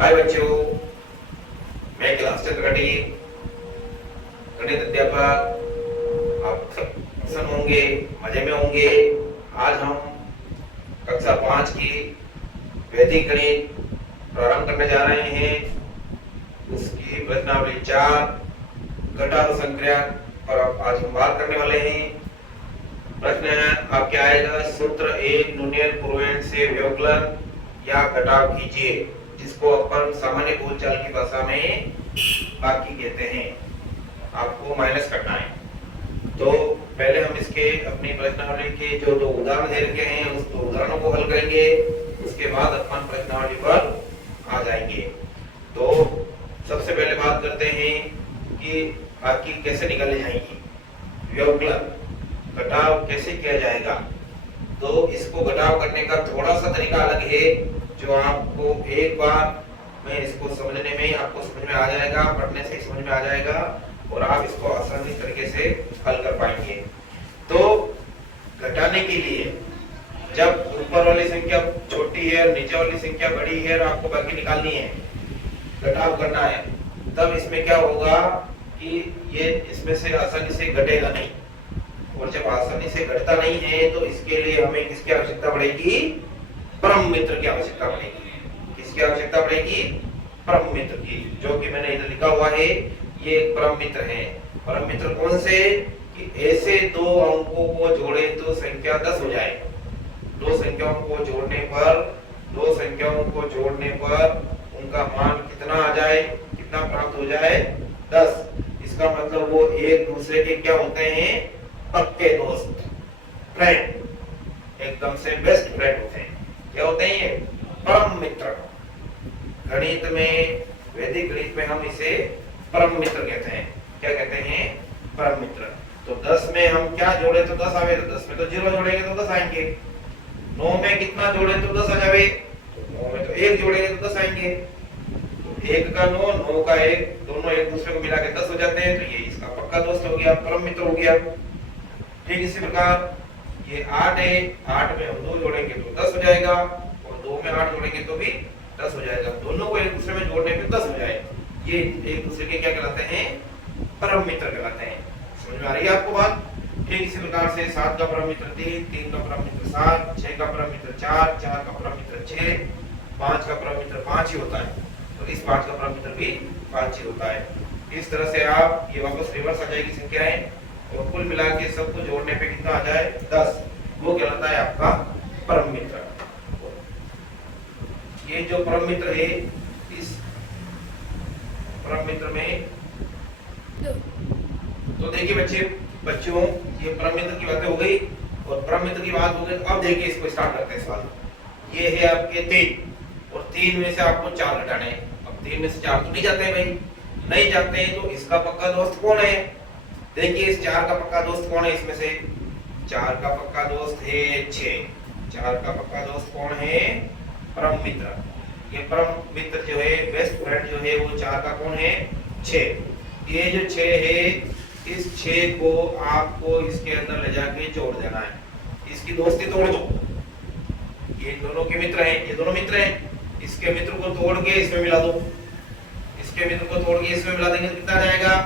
हाय बच्चों, मैं क्लास चंद्रकटी गणित अध्यापक। आप सब प्रसन्न होंगे, मजे में होंगे। आज हम कक्षा 5 की वैदिक गणित प्रारंभ करने जा रहे हैं। उसकी प्रश्नावली 4 घटाव संक्रिया पर आज हम बात करने वाले हैं। प्रश्न आपके आएगा, सूत्र 1 न्यूटन पूर्वांक से व्यवकलन या घटाव कीजिए, जिसको अपन सामान्य बोलचाल की भाषा में बाकी कहते हैं। आपको माइनस करना है। तो पहले हम इसके अपनी प्रश्नावली के जो दो उदाहरण दे रखे हैं उस दो उदाहरणों को हल करेंगे। उसके बाद अपन प्रश्नावली पर आ जाएंगे। तो सबसे पहले बात करते हैं कि बाकी कैसे निकाली जाएगी। व्यवकलन घटाव कैसे किया जाएगा। तो इसको घटाव करने का थोड़ा सा तरीका अलग है, जो आपको एक बार में इसको समझने में आपको समझ में आ जाएगा, पढ़ने से समझ में आ जाएगा और आप इसको आसानी तरीके से हल कर पाएंगे। तो घटाने के लिए जब ऊपर वाली संख्या छोटी है और नीचे वाली संख्या बड़ी है और आपको बाकी निकालनी है, घटाव करना है, तब इसमें क्या होगा कि ये इसमें से आसानी से घटेगा नहीं। और जब आसानी से घटता नहीं है तो इसके लिए हमें किसकी आवश्यकता पड़ेगी? परम मित्र की आवश्यकता पड़ेगी। किसकी आवश्यकता पड़ेगी? परम मित्र की, जो कि मैंने इधर लिखा हुआ है। ये एक परम मित्र है। परम मित्र कौन से? कि ऐसे दो अंकों को जोड़े तो संख्या 10 हो जाए। दो संख्याओं को जोड़ने पर उनका मान कितना आ जाए, कितना प्राप्त हो जाए? 10। इसका मतलब वो एक दूसरे के क्या होते हैं? पक्के दोस्त, फ्रेंड, एकदम से बेस्ट फ्रेंड होते हैं। क्या होते हैं ये? परम मित्र। गणित में, वैदिक गणित में हम इसे परम मित्र कहते हैं। क्या कहते हैं? परम मित्र। तो 10 में हम क्या जोड़े तो 10 आवे, तो 10 में तो 0 जोड़ेंगे तो 10 आएंगे। 9 में कितना जोड़े तो 10 आ जावे, तो 9 में तो 1 जोड़ेंगे तो 10 आएंगे। तो 1 का 9, 9 का 1, दोनों एक दूसरे को मिला के 10 हो जाते हैं। तो ये इसका पक्का दोस्त हो गया, परम मित्र हो गया। ठीक इसी प्रकार ये 8 है, 8 में हम 2 जोड़ेंगे तो 10 हो जाएगा और 2 में 8 जोड़ेंगे तो भी 10 हो जाएगा। दोनों को एक दूसरे में जोड़ने पे 10 हो जाए। ये एक दूसरे के क्या कहलाते हैं? परम मित्र कहलाते हैं। समझ में आ रही है आपको बात? ठीक इसी प्रकार से 7 का परम मित्र 3, 3 का परम मित्र 7, 6 का परम मित्र 4, 4 का परम मित्र 6, 5 का परम मित्र 5 ही होता है। तो इस 5 का परम मित्र भी 5 ही होता है। इस तरह से आप ये वापस रिवर्स आ जाएगी संख्याएं और कुल मिला के सबको जोड़ने पे कितना आ जाए? 10। वो कहलाता है आपका परम मित्र। ये जो परम मित्र है, इस परम मित्र में तो देखिए बच्चों ये परम मित्र की बातें हो गई और परम मित्र की बात हो गई। अब देखिए इसको स्टार्ट करते हैं सवाल। ये है आपके 3 और 3 में से आपको 4 घटाने हैं। अब 3 में से 4 तो नहीं जाते हैं भाई, नहीं जाते हैं। तो इसका पक्का दोस्त कौन है? देखिए इस 4 का पक्का दोस्त कौन है? इसमें से 4 का पक्का दोस्त है 6। 4 का पक्का दोस्त कौन है? परम मित्र। ये परम मित्र जो है, बेस्ट फ्रेंड जो है, वो 4 का कौन है? 6। ये जो 6 है, इस 6 को आपको इसके अंदर ले जाके जोड़ देना है। इसकी दोस्ती तोड़ दो। ये दोनों के मित्र हैं, ये दोनों मित्र हैं। इसके मित्र को तोड़ के इसमें मिला दो। इसके मित्र को तोड़ के इसमें मिला देंगे तो कितना आ जाएगा?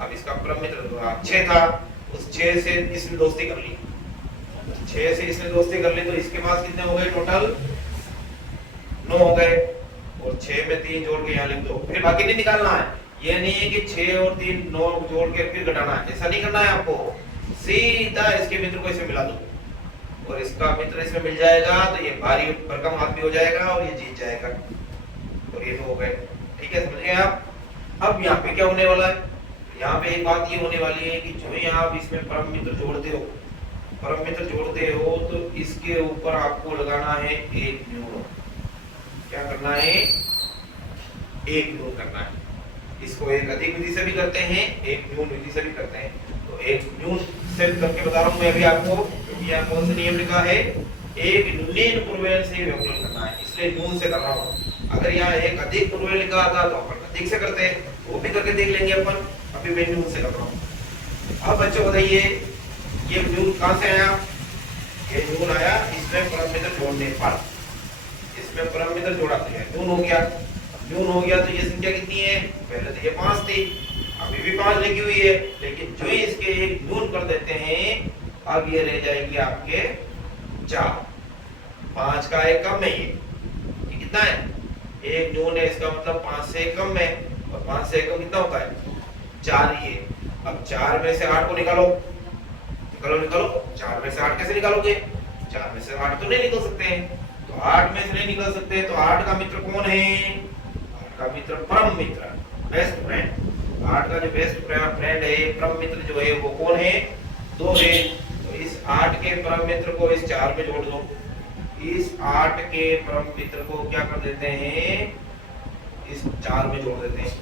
अब इसका परम मित्र तो 6 था, उस 6 से इसने दोस्ती कर ली। 6 से इसने दोस्ती कर ली तो इसके पास कितने हो गए? टोटल 9 हो गए। और 6 में 3 जोड़ के यहाँ लिख दो। फिर बाकी नहीं निकालना है। ये नहीं है कि 6 और 3 9 जोड़ के फिर घटाना है, ऐसा नहीं करना है आपको। सीधा इसके मित्र को इसमें मिला दो और इसका मित्र इसमें मिल जाएगा तो ये भारी भरकम आदमी हो जाएगा और ये जीत जाएगा। और ये तो हो गए। ठीक है, समझ गए आप? अब यहाँ पे क्या होने वाला है? यहाँ पे एक बात ये होने वाली है कि जो यहाँ आप इसमें परम मित्र जोड़ते हो तो इसके ऊपर आपको लगाना है एक न्यून। क्या करना है? एक न्यून करना है। इसको एक अधिक विधि से भी करते हैं, एक न्यून विधि से भी करते हैं। तो एक न्यून से करके बता रहा हूं मैं अभी आपको। यहाँ कौन सा नियम लिखा है? एक न्यून पूर्वांक से व्यवकलन करना है, इसलिए न्यून से कर रहा हूँ। अगर यहाँ एक अधिक पूर्वांक लिखा था तो अपन अधिक से करते हैं, वो भी करके देख लेंगे अपन। अभी मैं न्यून से कर रहा हूँ। अब बच्चों बताइए ये न्यून कहाँ से आया? ये न्यून आया इसमें परम मित्र जोड़ने पर। इसमें परम मित्र जोड़ा तो न्यून हो गया। न्यून हो गया तो ये संख्या कितनी है, पहले तो ये 5 थी, अभी भी 5 लिखी हुई है, लेकिन जो ही इसके एक न्यून कर देते हैं, अब ये रह जाएगी आपके 4। 5 का एक कम है, ये कितना है, एक न्यून है, इसका मतलब 5 से एक कम है, और 5 से एक कम कितना होता है, 4 ही है। अब 4 में से 8 को निकालो, निकालो 4 में से 8 कैसे निकालोगे, 4 में से 8 तो नहीं निकल सकते हैं, तो 8 में से नहीं निकल सकते, तो 8 का मित्र कौन है, 8 का मित्र परम मित्र, बेस्ट फ्रेंड। 8 का जो बेस्ट फ्रेंड है, परम मित्र जो है वो कौन है, 2 है। तो इस 8 के परम मित्र को इस 4 में जोड़ दो, इस 8 के परम मित्र को क्या कर देते हैं, इस 4 में जोड़ देते हैं।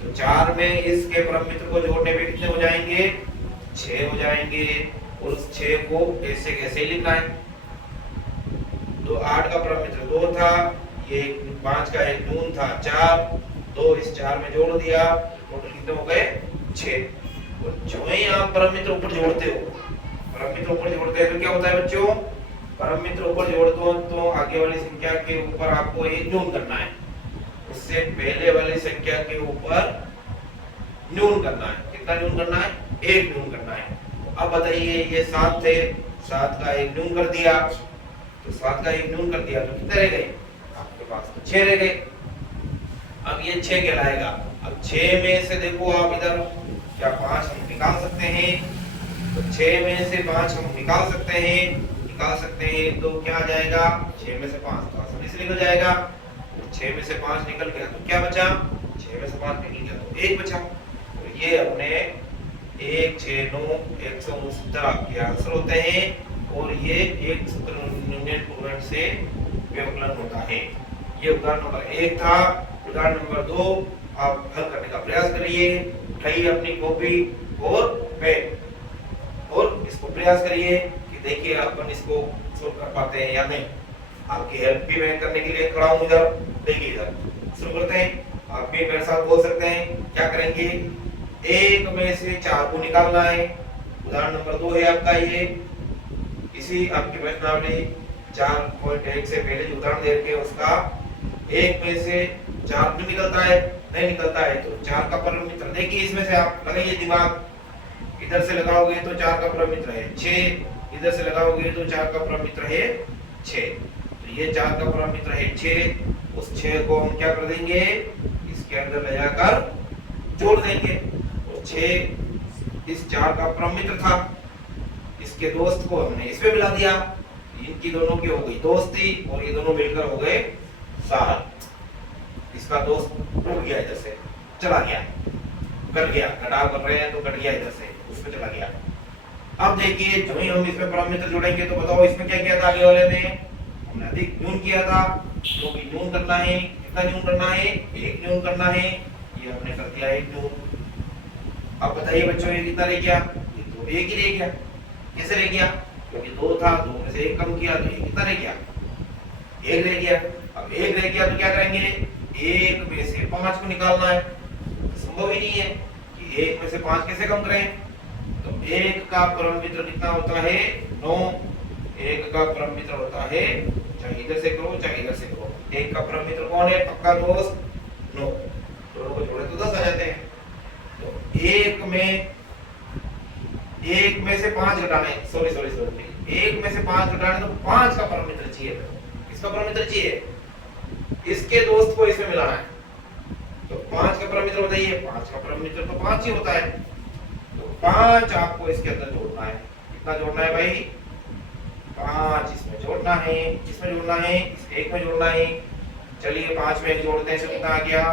तो 4 में इसके परम मित्र को जोड़ने पे कितने हो जाएंगे, 6 हो जाएंगे, और उस 6 को ऐसे कैसे लिखना है, तो 8 का परम मित्र 2 था, ये 5 का एक न्यून था 4, 2 इस 4 में जोड़ दिया, टोटल कितने हो गए 6। और जो ही आप परम मित्र ऊपर जोड़ते हो, परम मित्र ऊपर जोड़ते हैं तो क्या होता है बच्चों, परम मित्र ऊपर जोड़ते हो तो आगे वाली संख्या के ऊपर आपको एक न्यून करना है, उससे पहले वाली संख्या के ऊपर न्यून करना है। कितना न्यून करना है, एक न्यून करना है। अब बताइए ये 7 थे, 7 का एक न्यून कर दिया, तो 7 का एक न्यून कर दिया तो कितने रह गए आपके पास, तो 6 रह गए। अब ये 6 कहलाएगा। अब 6 में से देखो आप इधर क्या 5 हम निकाल सकते हैं, तो 6 में से 5 हम निकाल सकते हैं, तो क्या आ जाएगा, 6 में से 5 तो आसानी से निकल जाएगा। 6 में से 5 निकल गया तो क्या बचा, 6 में से 5 निकल गया तो 1 बचा। तो ये अपने 1 6 9 169 आपके आंसर होते हैं, और ये एक सूत्र से व्यवकलन होता है। ये उदाहरण नंबर 1 था। उदाहरण नंबर 2 आप हल करने का प्रयास करिए, उठाइए अपनी कॉपी और पेन और इसको प्रयास करिए कि देखिए अपन इसको सोल्व कर पाते हैं या नहीं। आपकी हेल्प भी मैं करने के लिए खड़ा हूं इधर। देखिए इधर शुरू करते हैं, आप भी मेरे साथ बोल सकते हैं। क्या करेंगे, 1 में से 4 को निकालना है। उदाहरण नंबर 2 है आपका ये। इसी आपकी प्रश्नावली 4.1 से पहले जो उदाहरण दे रखे उसका 1 में से 4 नहीं निकलता है तो 4 का परम मित्र देखिए, इसमें से आप लगाइए दिमाग। इधर से लगाओगे तो 4 का परम मित्र है 6, इधर से लगाओगे तो 4 का परम मित्र है 6। तो ये 4 का परम मित्र है 6, उस 6 को हम क्या कर देंगे, इसके अंदर ले जाकर जोड़ देंगे। और 6 इस 4 का परम मित्र था, इसके दोस्त को हमने इसमें मिला दिया, इनकी दोनों की हो गई दोस्ती और ये दोनों मिलकर हो गए 7। इसका दोस्त टूट गया, इधर से चला गया, कट गया, घटाव कर रहे हैं तो कट गया, इधर से उसमें चला गया। अब देखिए जो ही हम इसमें परम मित्र जोड़ेंगे तो बताओ इसमें क्या किया था, आगे वाले में हमने अधिक न्यून किया था, तो भी न्यून करना है। कितना न्यून करना है, 1 न्यून करना है। ये हमने कर दिया 1 न्यून। अब बताइए बच्चों ये कितना रह गया, ये तो 1 ही रह गया। कैसे रह गया, क्योंकि 2 था, 2 में से 1 कम किया तो ये कितना रह गया, 1 रह गया। अब 1 रह गया तो क्या करेंगे, 1 में से 5 को निकालना है। संभव ही नहीं है कि 1 में से 5 कैसे कम करें। तो 1 का परम मित्र कितना होता है, 9। 1 का परम मित्र होता है, चाहे इधर से करो चाहे इधर से करो, 1 का परम मित्र कौन है, पक्का दोस्त 9। दोनों को जोड़े तो 10 आ जाते हैं। तो 1 में से 5 घटाने, सॉरी 1 में से 5 घटाने तो 5 का परम मित्र चाहिए। किसका परम मित्र चाहिए, इसके दोस्त को इसमें मिलाना है। तो 5 का परम मित्र बताइए, 5 का परम मित्र तो 5 ही होता है। तो 5 आपको इसके अंदर जोड़ना है। कितना जोड़ना है भाई, 5 इसमें जोड़ना है। किसमें जोड़ना है, इस 1 में जोड़ना है। चलिए 5 में 1 जोड़ते हैं, तो कितना आ गया,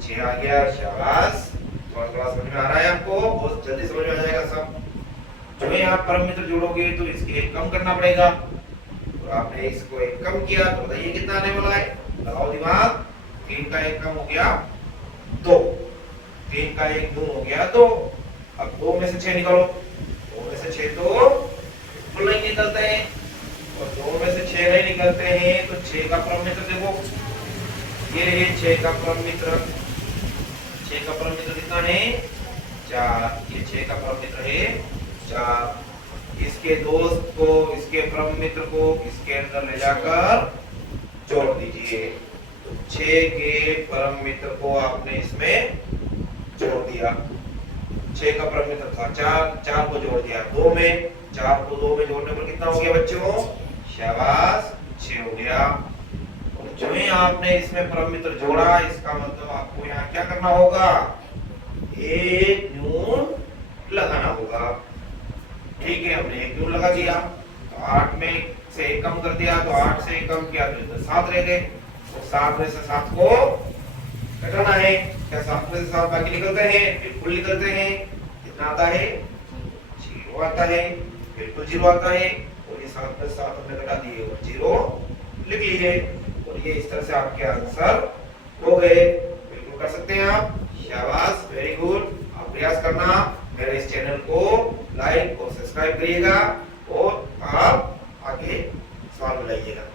6 आ गया। शाबाश, थोड़ा समझ में आ रहा है आपको, बहुत जल्दी समझ में आ जाएगा सब। जो ही आप परम मित्र जोड़ोगे तो इसके 1 कम करना पड़ेगा। तो आपने इसको 1 कम किया तो बताइए कितना आने वाला है, लगाओ दिमाग। 3 का 1 कम हो गया 2, 3 का 1 2 हो गया 2। अब 2 में से 6 निकालो, 2 में से 6 तो बिल्कुल नहीं निकलते हैं, और 2 में से 6 नहीं निकलते हैं तो 6 का परम मित्र देखो, ये रहे 6 का परम मित्र। 6 का परम मित्र कितना है, 4। ये 6 का परम मित्र है 4। इसके दोस्त को, इसके परम मित्र को इसके अंदर ले जाकर जोड़ दीजिए। तो 6 के परम मित्र को आपने इसमें जोड़ दिया। 6 का परम मित्र था 4, 4 को जोड़ दिया 2 में, 4 को 2 में जोड़ने पर कितना हो गया बच्चों? शाबाश, 6 हो गया। और जो ही आपने इसमें परम मित्र जोड़ा, इसका मतलब आपको यहाँ क्या करना होगा? एक न्यून लगाना होगा। ठीक है, हमने एक न्यून लगा दिया। तो 8 में से 1 कम कर दिया, तो 8 से 1 कम किया तो 7 रह गए। तो 7 में से 7 को घटाना है। क्या 7 में से 7 बाकी निकलते हैं? बिल्कुल निकलते हैं। कितना आता है? 0 आता है। बिल्कुल 0 आता है। और ये 7 में 7 हमने घटा दिए और 0 लिख लिए। और ये इस तरह से आपके आंसर हो गए। बिल्कुल कर सकते हैं आप। शाबाश, वेरी गुड। आप प्रयास करना। मेरे इस चैनल को लाइक और सब्सक्राइब करिएगा और आप आगे सवाल बनाइएगा।